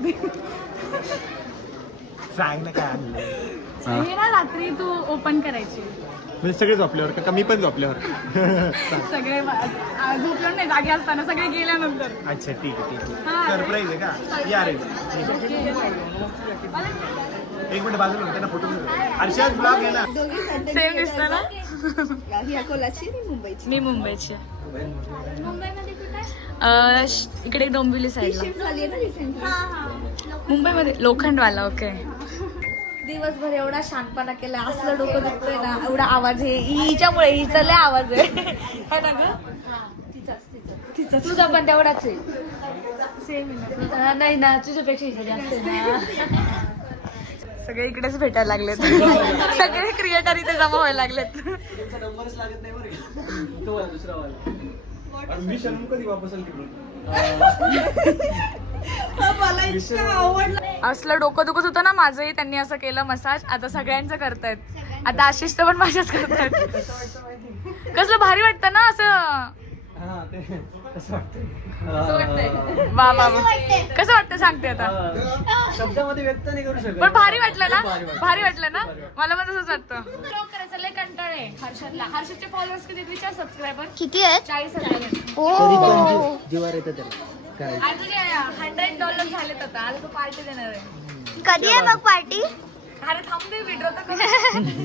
होती. सांग ना काय हे ना रात्री तू ओपन करायची. म्हणजे सगळे झोपल्यावर का मी पण झोपल्यावर? सगळे झोपलं नाही जागे असताना सगळे गेल्यानंतर. अच्छा ठीक आहे ठीक हा. आहे. सरप्राईज आहे का? या रे एक मिनिट बाजूला होते ना फोटो. अर्षद ब्लॉग आहे ना. सेम दिसतं ना. मुंबईची. मी मुंबईची. मुंबईमध्ये कुठे? इकडे डोंबिवली साईडला. शिफ्ट झाली आहे ना रिसेंटली. मुंबईमध्ये लोखंडवाला. ओके. दिवसभर एवढा शांतपणा केला, असलं डोकं दुखतंय ना, एवढा आवाज आहे हिच्यामुळे, हिचा लय आवाज आहे ना ग. तिचाच तुझा पण तेवढाच आहे. सेम नाही ना, तुझ्यापेक्षा हिचा जास्त आहे ना. सगळे इकडेच भेटायला लागलेत. सगळे क्रिएटर इथे जमा व्हायला लागलेत. मी शर्म कधी वापस आली तिकडून? मला इतकं आवडलं. असलं डोकं दुखत होतं ना माझंही, त्यांनी असं केलं मसाज. आता सगळ्यांचं करतायत. आता आशिषचं पण माझ्याच करतायत. कसलं भारी वाटतं ना असं. वा वा वा. कसं वाटतं सांगते आता. शब्दामध्ये व्यक्त नाही करू शकत. पण भारी वाटलं ना. भारी वाटलं ना. मला पण तसंच वाटतं. ब्लॉग करायचं लय कंटाळ आहे हर्षदला. हर्षदचे फॉलोअर्स किती विचार सबस्क्रायबर? किती आहेत? 40,000. जीवार येतं त्याला काय. आज तुझे $100 झालेत आता. आज तू पार्टी देणार आहे. कधी आहे मग पार्टी? अरे थांब दे, व्हिडिओ तर करू.